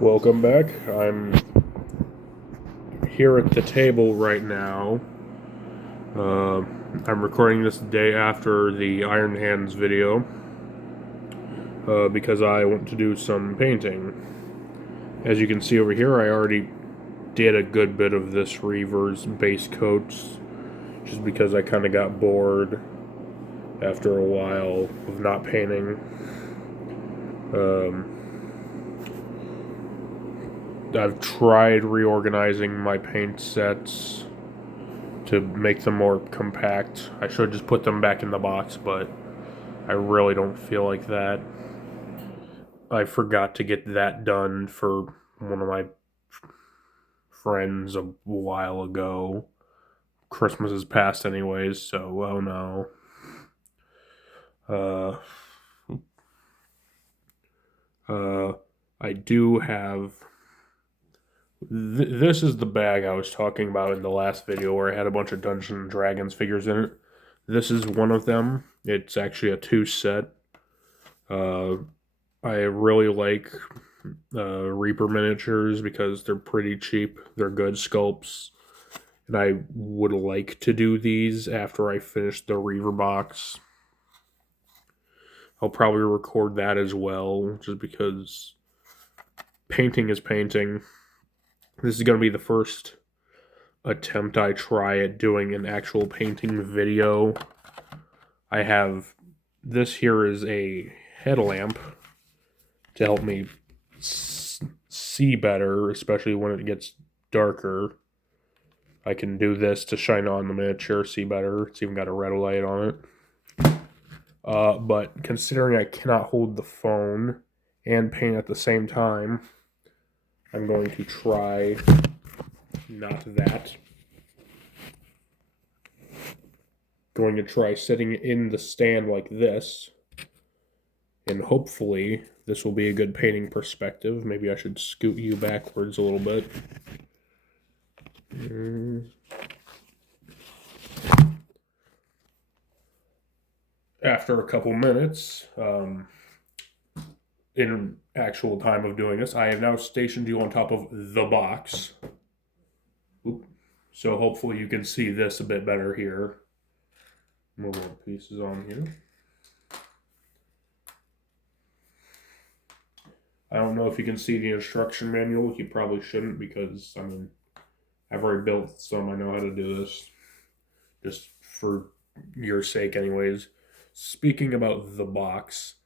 Welcome back. I'm here at the table right now. Uh, I'm recording this day after the Iron Hands video because I want to do some painting. As you can see over here, I already did a good bit of this Reavers base coats just because I kind of got bored after a while of not painting. Um, I've tried reorganizing my paint sets to make them more compact. I should just put them back in the box, but I really don't feel like that. I forgot to get that done for one of my friends a while ago. Christmas is past anyways, so oh no. Uh, uh, I do have. This is the bag I was talking about in the last video where I had a bunch of Dungeons and Dragons figures in it. This is one of them. It's actually a two set. Uh, I really like Reaper miniatures because they're pretty cheap. They're good sculpts. And I would like to do these after I finish the Reaver box. I'll probably record that as well, just because painting is painting. This is going to be the first attempt I try at doing an actual painting video. I have this here is a headlamp to help me see better, especially when it gets darker. I can do this to shine on the miniature, see better. It's even got a red light on it. But considering I cannot hold the phone and paint at the same time, I'm going to try not that. Going to try sitting in the stand like this, and hopefully this will be a good painting perspective. Maybe I should scoot you backwards a little bit. After a couple minutes, in actual time of doing this, I have now stationed you on top of the box. So hopefully you can see this a bit better here. More pieces on here. I don't know if you can see the instruction manual. You probably shouldn't because, I mean, I've already built some. I know how to do this. Just for your sake, anyways. Speaking about the box,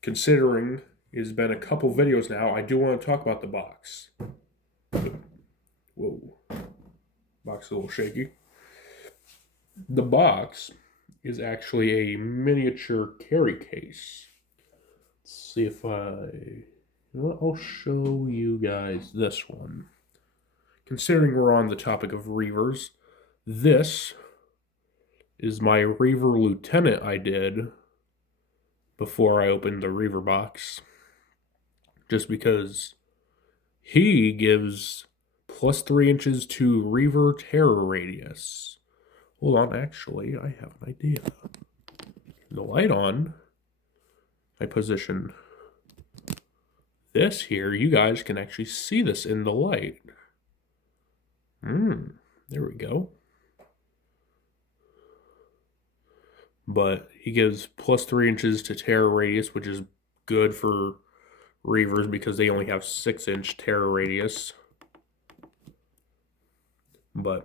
considering it's been a couple videos now, I do want to talk about the box. Whoa. Box is a little shaky. The box is actually a miniature carry case. Let's see if I'll show you guys this one. Considering we're on the topic of Reavers, this is my Reaver Lieutenant I did before I opened the Reaver box. Just because he gives plus 3 inches to Reaver terror radius. Hold on, actually, I have an idea. The light on, I position this here. You guys can actually see this in the light. There we go. But he gives plus 3 inches to terror radius, which is good for Reavers because they only have 6-inch terror radius. But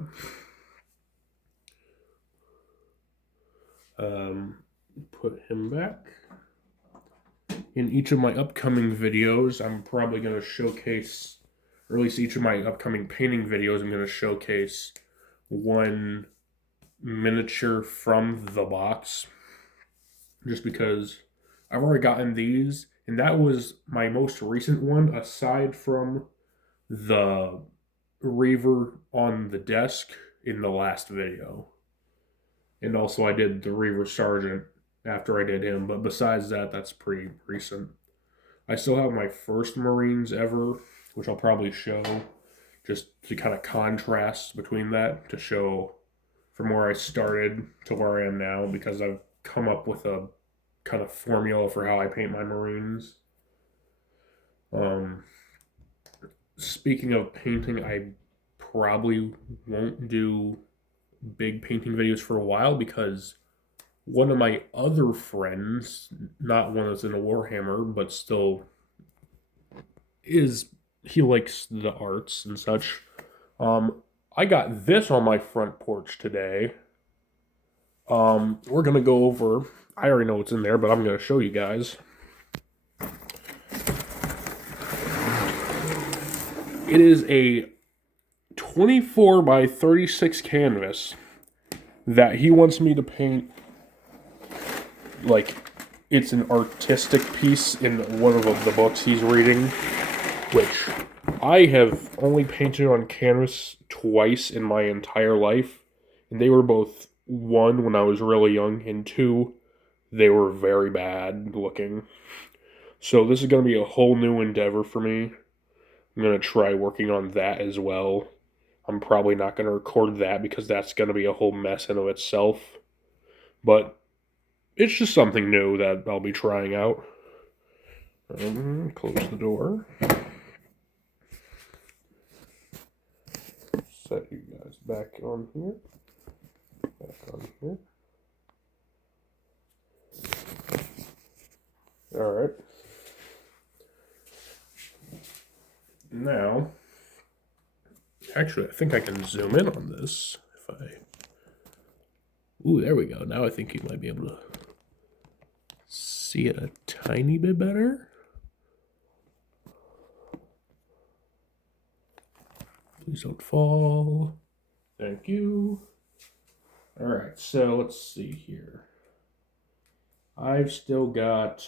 put him back. In each of my upcoming videos, I'm probably going to showcase, or at least each of my upcoming painting videos, I'm going to showcase one miniature from the box. Just because I've already gotten these, and that was my most recent one, aside from the Reaver on the desk in the last video. And also I did the Reaver Sergeant after I did him, but besides that, that's pretty recent. I still have my first Marines ever, which I'll probably show, just to kind of contrast between that, to show from where I started to where I am now, because I've come up with a kind of formula for how I paint my Marines. speaking of painting, I probably won't do big painting videos for a while because one of my other friends, not one that's in a Warhammer, but still is he likes the arts and such. Um, I got this on my front porch today. We're gonna go over. I already know what's in there, but I'm gonna show you guys. It is a 24 by 36 canvas that he wants me to paint like it's an artistic piece in one of the books he's reading, which I have only painted on canvas twice in my entire life, and they were both one when I was really young, and two, they were very bad looking. So this is going to be a whole new endeavor for me. I'm going to try working on that as well. I'm probably not going to record that because that's going to be a whole mess in of itself. But it's just something new that I'll be trying out. Close the door. Set you guys back on here. Back on here. Alright. Now, actually, I think I can zoom in on this if I... Ooh, there we go. Now I think you might be able to see it a tiny bit better. Please don't fall. Thank you. Alright, so let's see here. I've still got...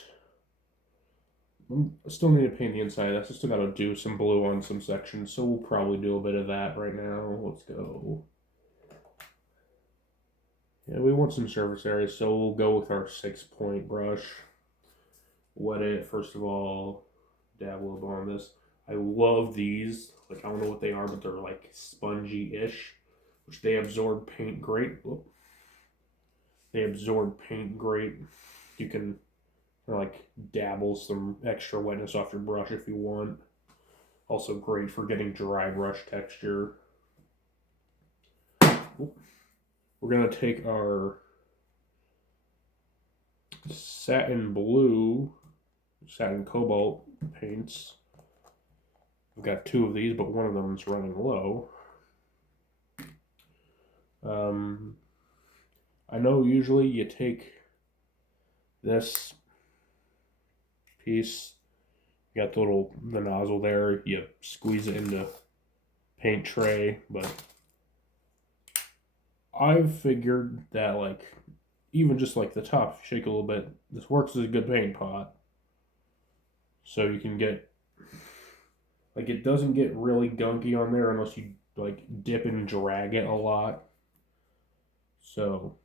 I still need to paint the inside. I still got to do some blue on some sections, so we'll probably do a bit of that right now. Let's go. Yeah, we want some surface areas, so we'll go with our 6-point brush. Wet it, first of all. Dab a little bit on this. I love these. Like, I don't know what they are, but they're like spongy-ish, which they absorb paint great. Whoop. They absorb paint great. You can like dabble some extra wetness off your brush if you want. Also great for getting dry brush texture. We're going to take our satin blue, satin cobalt paints. I've got 2 of these, but one of them is running low. I know usually you take this piece, you got the nozzle there, you squeeze it into paint tray, but I've figured that like even just like the top, shake a little bit, this works as a good paint pot. So you can get like it doesn't get really gunky on there unless you like dip and drag it a lot. So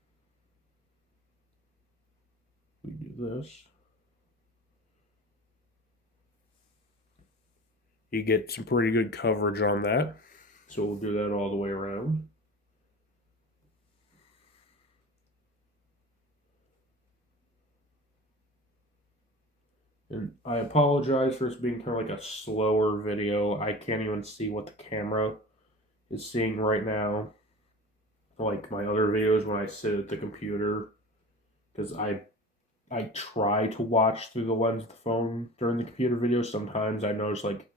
we do this. You get some pretty good coverage on that. So we'll do that all the way around. And I apologize for this being kind of like a slower video. I can't even see what the camera is seeing right now. Like my other videos when I sit at the computer. Because I try to watch through the lens of the phone during the computer videos. Sometimes I notice like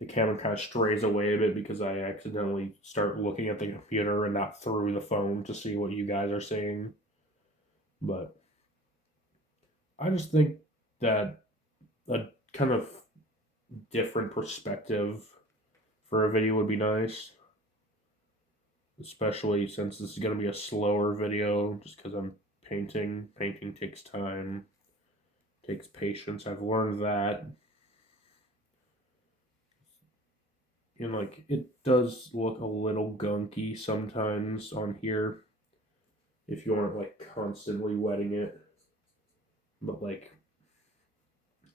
the camera kind of strays away a bit because I accidentally start looking at the computer and not through the phone to see what you guys are saying. But I just think that a kind of different perspective for a video would be nice. Especially since this is going to be a slower video just because I'm painting. Painting takes time, takes patience. I've learned that. And like it does look a little gunky sometimes on here if you aren't like constantly wetting it. But like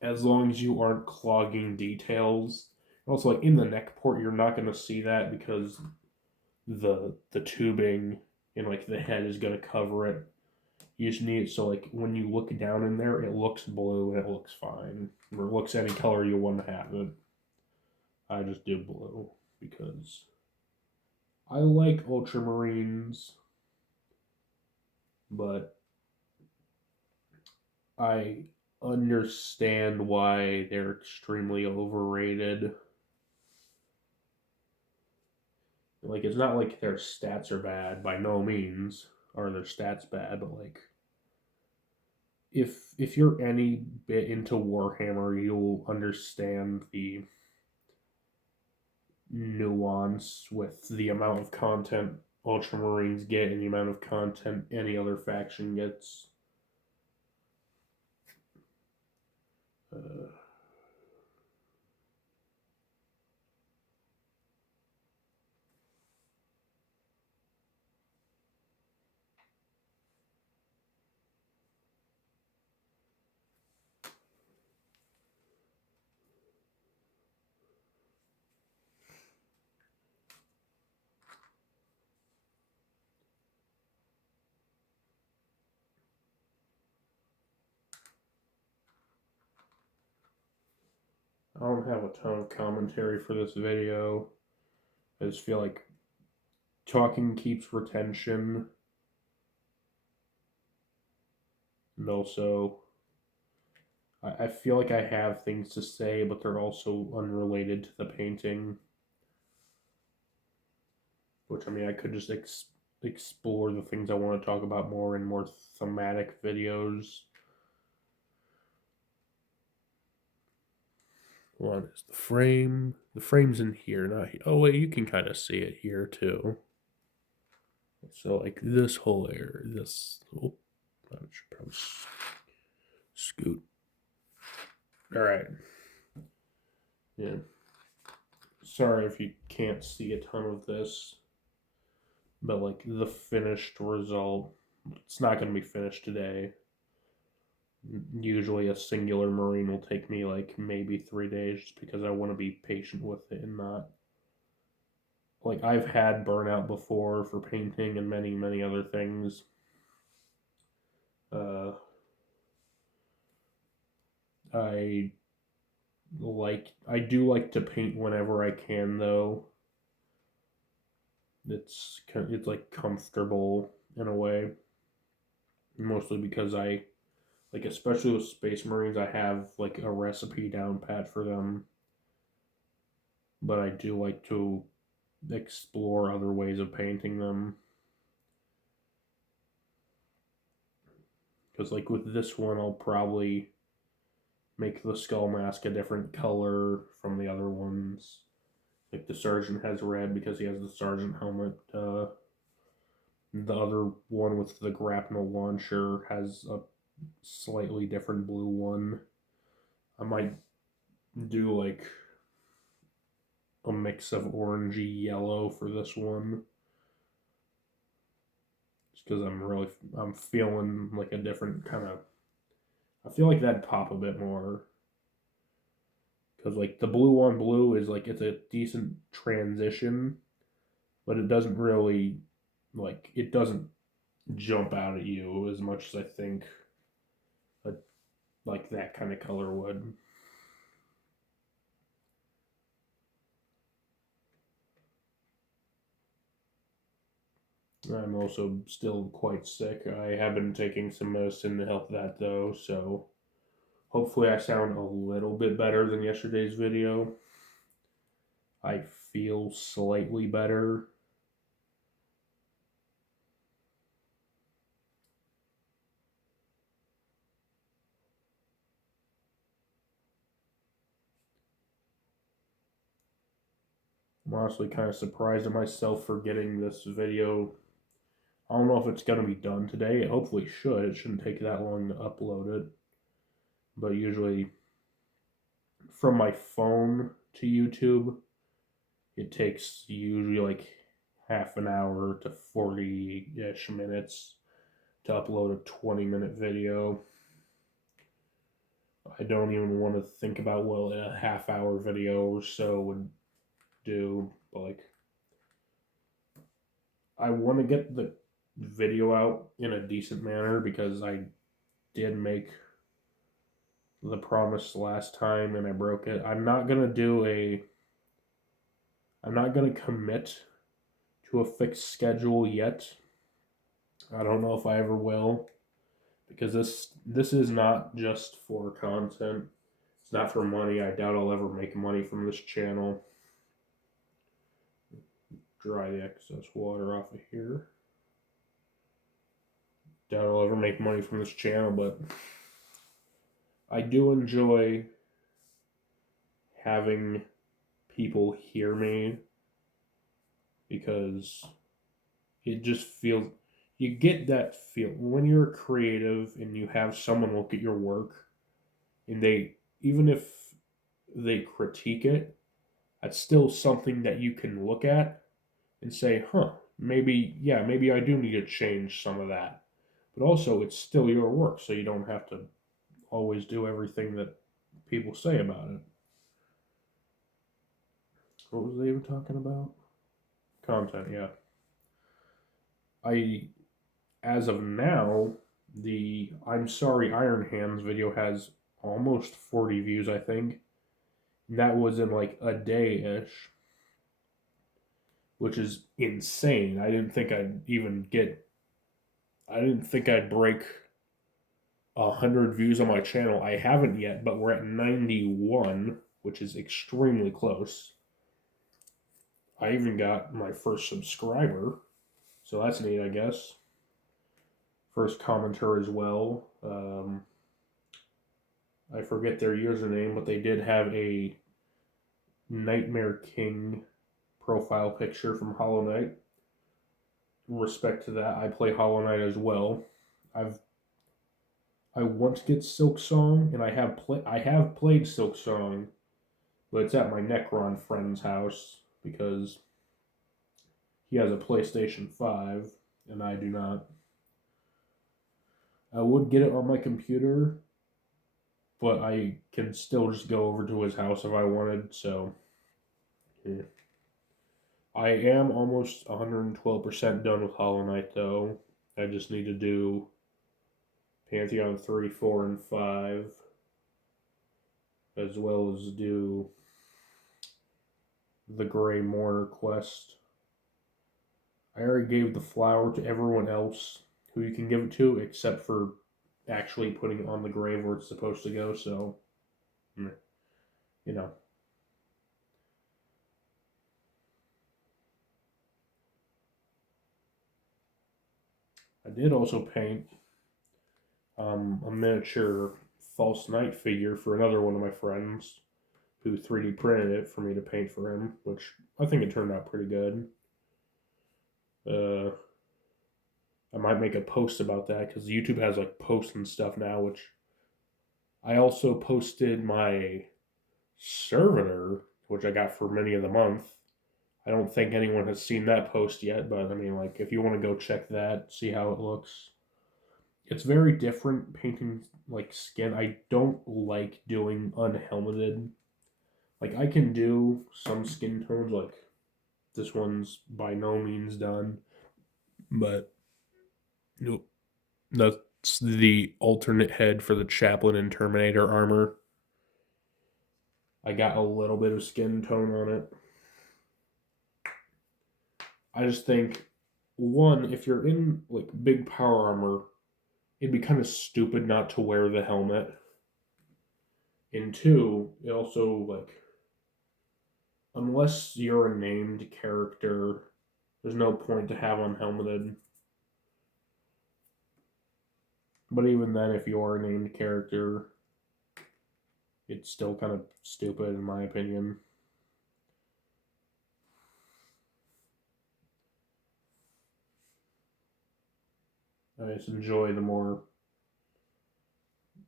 as long as you aren't clogging details. Also like in the neck port you're not gonna see that because the tubing and like the head is gonna cover it. You just need it so like when you look down in there it looks blue and it looks fine. Or it looks any color you want to have it. I just do blue because I like ultramarines, but I understand why they're extremely overrated. Like, it's not like their stats are bad, by no means are their stats bad, but like, if you're any bit into Warhammer, you'll understand the nuance with the amount of content Ultramarines get and the amount of content any other faction gets. Uh, I don't have a ton of commentary for this video. I just feel like talking keeps retention, and also I feel like I have things to say, but they're also unrelated to the painting. Which, I mean, I could just explore the things I want to talk about more in more thematic videos. One is the frame. The frame's in here, not here. Oh, wait, you can kind of see it here, too. So, like, this whole area, this... Oh, I should probably scoot. Alright. Yeah. Sorry if you can't see a ton of this. But, like, the finished result, it's not going to be finished today. Usually a singular marine will take me like maybe 3 days just because I want to be patient with it and not like I've had burnout before for painting and many other things. uh I I do like to paint whenever I can, though. It's like comfortable in a way, mostly because I like, especially with Space Marines, I have like a recipe down pat for them, but I do like to explore other ways of painting them. Because, like, with this one, I'll probably make the skull mask a different color from the other ones. Like, the sergeant has red because he has the sergeant helmet. The other one with the grapnel launcher has a slightly different blue one. I might do like a mix of orangey yellow for this one, just because I'm feeling like a different kind of. I feel like that'd pop a bit more, because like the blue on blue is like it's a decent transition, but it doesn't really like it doesn't jump out at you as much as I think a, like that kind of color would. I'm also still quite sick. I have been taking some medicine to help that, though, so hopefully I sound a little bit better than yesterday's video. I feel slightly better. I'm honestly kind of surprised at myself for getting this video. I don't know if it's going to be done today. It hopefully should. It shouldn't take that long to upload it. But usually, from my phone to YouTube, it takes usually like half an hour to 40-ish minutes to upload a 20-minute video. I don't even want to think about what a half-hour video or so would do. But like, I want to get the video out in a decent manner because I did make the promise last time and I broke it. I'm not gonna do a I'm not going to commit to a fixed schedule yet. I don't know if I ever will, because this is not just for content. It's not for money. I doubt I'll ever make money from this channel. Dry the excess water off of here. Doubt I'll ever make money from this channel, but I do enjoy having people hear me, because it just feels, you get that feel when you're creative and you have someone look at your work, and they, even if they critique it, that's still something that you can look at and say, huh, maybe, yeah, maybe I do need to change some of that. But also, it's still your work, so you don't have to always do everything that people say about it. What was they even talking about? Content, yeah. As of now, the I'm Sorry Iron Hands video has almost 40 views, I think. And that was in like a day ish, which is insane. I didn't think I'd break 100 views on my channel. I haven't yet, but we're at 91, which is extremely close. I even got my first subscriber, so that's neat, I guess. First commenter as well. I forget their username, but they did have a Nightmare King profile picture from Hollow Knight. Respect to that, I play Hollow Knight as well. I want to get Silksong, and I have played Silksong, but it's at my Necron friend's house because he has a PlayStation 5 and I do not. I would get it on my computer, but I can still just go over to his house if I wanted, so yeah. I am almost 112% done with Hollow Knight, though. I just need to do Pantheon 3, 4, and 5, as well as do the Grey Mourner quest. I already gave the flower to everyone else who you can give it to, except for actually putting it on the grave where it's supposed to go, so, you know. I did also paint a miniature False Knight figure for another one of my friends who 3D printed it for me to paint for him, which I think it turned out pretty good. I might make a post about that because YouTube has like posts and stuff now, which I also posted my servitor, which I got for many of the month. I don't think anyone has seen that post yet, but I mean, like, if you want to go check that, see how it looks. It's very different painting like skin. I don't like doing unhelmeted. Like, I can do some skin tones, like this one's by no means done, but nope. That's the alternate head for the Chaplain and Terminator armor. I got a little bit of skin tone on it. I just think, one, if you're in like big power armor, it'd be kind of stupid not to wear the helmet. And two, it also, like, unless you're a named character, there's no point to have unhelmeted. But even then, if you are a named character, it's still kind of stupid in my opinion. I just enjoy the more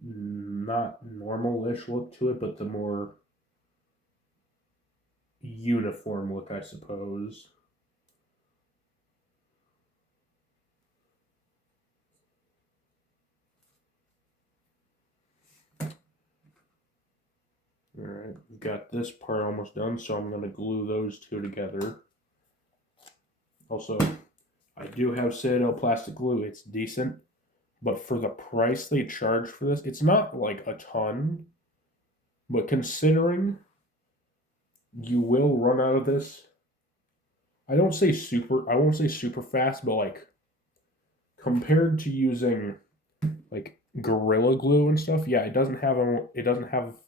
not normal-ish look to it, but the more uniform look, I suppose. Alright, we've got this part almost done, so I'm going to glue those two together. Also, I do have Citadel plastic glue. It's decent, but for the price they charge for this, it's not like a ton, but considering you will run out of this I won't say super fast, but like compared to using like Gorilla Glue and stuff, yeah, it doesn't have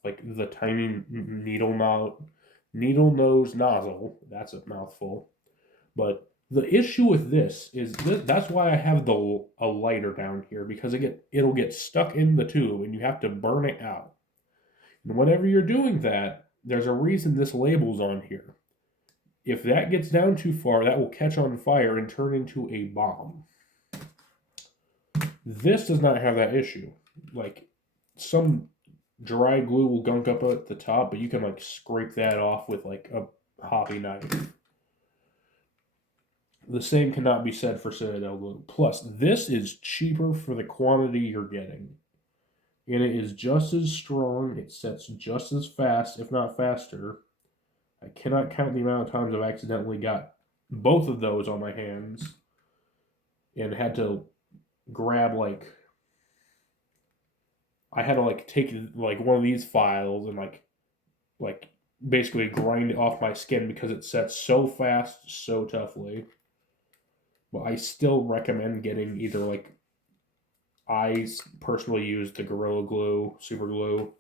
like the tiny needle nose nozzle. That's a mouthful. But the issue with this is that's why I have a lighter down here, because it'll get stuck in the tube and you have to burn it out. And whenever you're doing that, there's a reason this label's on here. If that gets down too far, that will catch on fire and turn into a bomb. This does not have that issue. Like, some dry glue will gunk up at the top, but you can like scrape that off with like a hobby knife. The same cannot be said for Citadel glue. Plus, this is cheaper for the quantity you're getting. And it is just as strong, it sets just as fast, if not faster. I cannot count the amount of times I've accidentally got both of those on my hands and had to grab like I had to like take like one of these files and like basically grind it off my skin because it sets so fast, so toughly. But I still recommend getting either like I personally use the Gorilla Glue, Super Glue,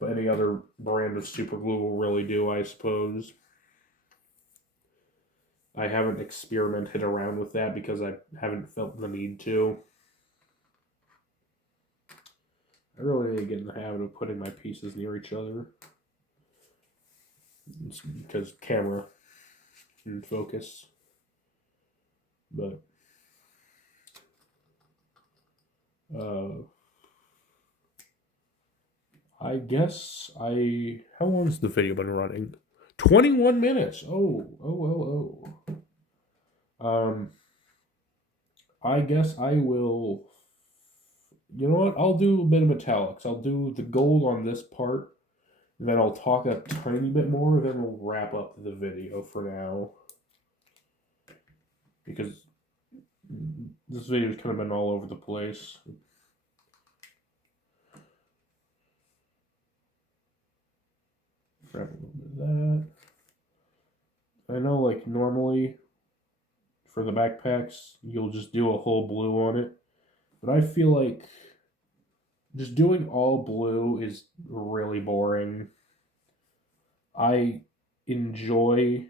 but any other brand of Super Glue will really do, I suppose. I haven't experimented around with that because I haven't felt the need to. I really need to get in the habit of putting my pieces near each other. It's because camera and focus. But I guess how long's the video been running? 21 minutes. Oh. I guess I will. You know what? I'll do a bit of metallics. I'll do the gold on this part, and then I'll talk a tiny bit more, then we'll wrap up the video for now. Because this video's kind of been all over the place. Grab a little bit of that. I know, like, normally for the backpacks, you'll just do a whole blue on it. But I feel like just doing all blue is really boring. I enjoy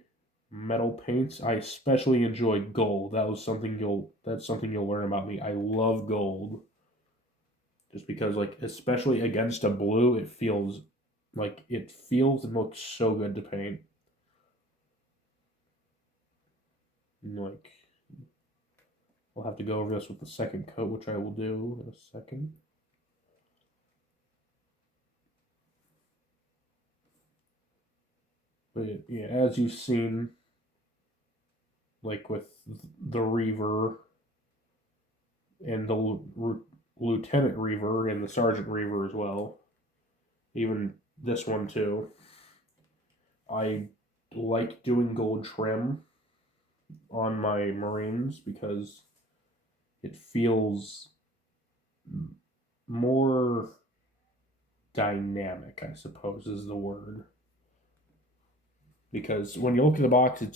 metal paints. I especially enjoy gold. That's something you'll learn about me. I love gold. Just because like especially against a blue, it feels and looks so good to paint. And like I'll have to go over this with the second coat, which I will do in a second. But yeah, as you've seen, like with the Reaver and the Lieutenant Reaver and the Sergeant Reaver as well, even this one too, I like doing gold trim on my Marines because it feels more dynamic, I suppose is the word. Because when you look at the box, it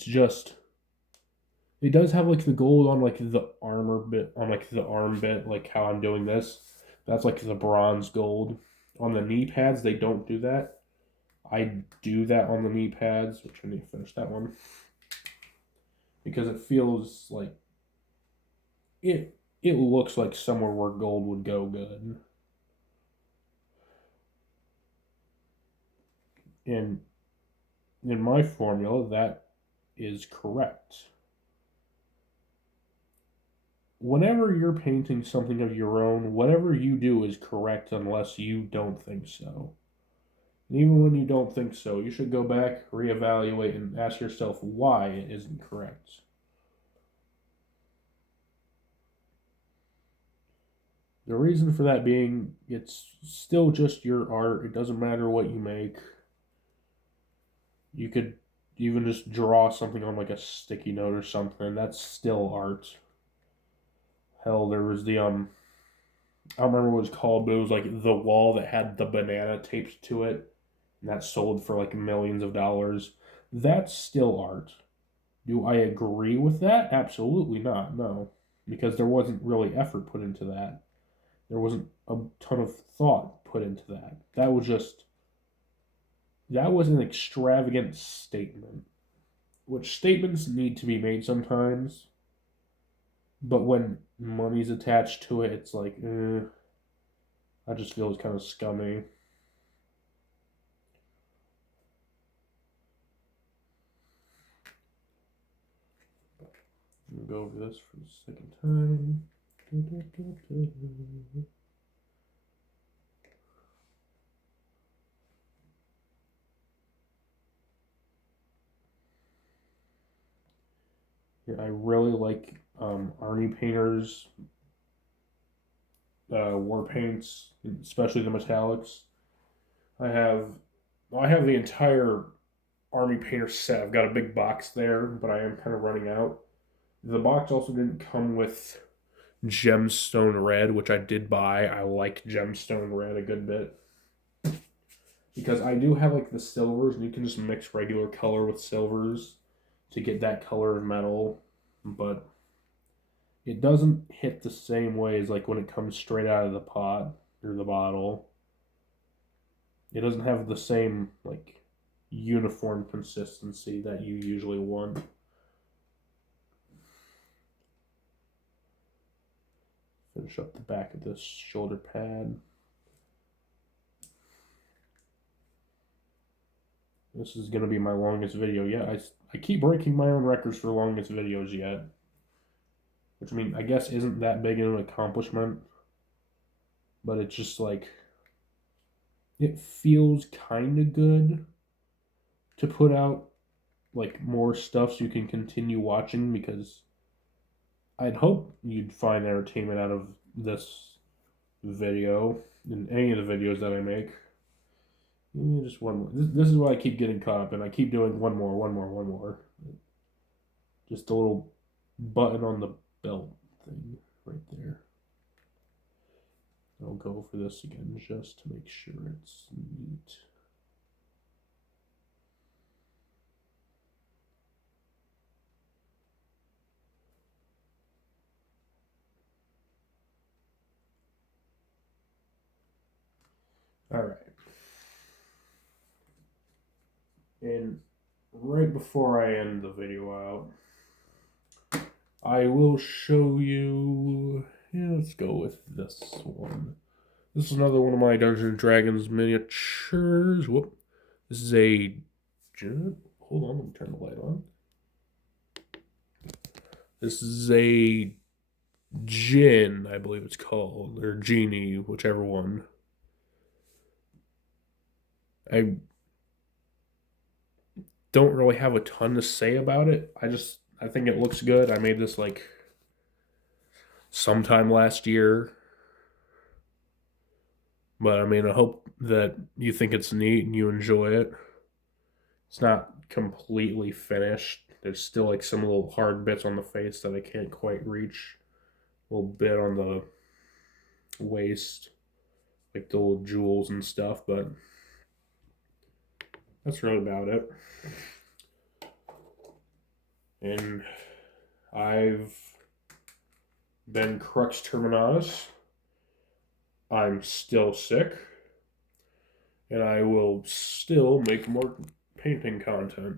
does have like the gold on like the armor bit, on like the arm bit, like how I'm doing this. That's like the bronze gold. On the knee pads, they don't do that. I do that on the knee pads, which I need to finish that one. Because it feels like it looks like somewhere where gold would go good. And in my formula, that is correct. Whenever you're painting something of your own, whatever you do is correct unless you don't think so. And even when you don't think so, you should go back, reevaluate, and ask yourself why it isn't correct. The reason for that being, it's still just your art. It doesn't matter what you make. You could even just draw something on like a sticky note or something. That's still art. Hell, there was the I don't remember what it was called, but it was like the wall that had the banana taped to it, and that sold for like millions of dollars. That's still art. Do I agree with that? Absolutely not, no. Because there wasn't really effort put into that. There wasn't a ton of thought put into that. That was an extravagant statement, which statements need to be made sometimes, but when money's attached to it, it's like, I just feel it's kind of scummy. Let me go over this for the second time. Yeah, I really like Army Painter's war paints, especially the metallics. I have I have the entire Army Painter set. I've got a big box there, but I am kind of running out. The box also didn't come with Gemstone Red, which I did buy. I like Gemstone Red a good bit because I do have like the silvers, and you can just mix regular color with silvers to get that color in metal, but it doesn't hit the same way as like when it comes straight out of the pot or the bottle. It doesn't have the same like uniform consistency that you usually want. Finish up the back of this shoulder pad. This is going to be my longest video yet. I keep breaking my own records for longest videos yet. Which, I mean, I guess isn't that big an accomplishment. But it's just like, it feels kind of good to put out like more stuff so you can continue watching, because I'd hope you'd find entertainment out of this video and any of the videos that I make. Just one more. This is why I keep getting caught up, and I keep doing one more, one more, one more. Just a little button on the belt thing right there. I'll go for this again just to make sure it's neat. All right. And right before I end the video out, I will show you. Yeah, let's go with this one. This is another one of my Dungeons and Dragons miniatures. Whoop. This is a. Hold on, let me turn the light on. This is a Djinn, I believe it's called, or Genie, whichever one. I don't really have a ton to say about it. I think it looks good. I made this like sometime last year. But I mean, I hope that you think it's neat and you enjoy it. It's not completely finished. There's still like some little hard bits on the face that I can't quite reach. A little bit on the waist, like the little jewels and stuff, but that's really about it. And I've been Crux Terminatus. I'm still sick. And I will still make more painting content.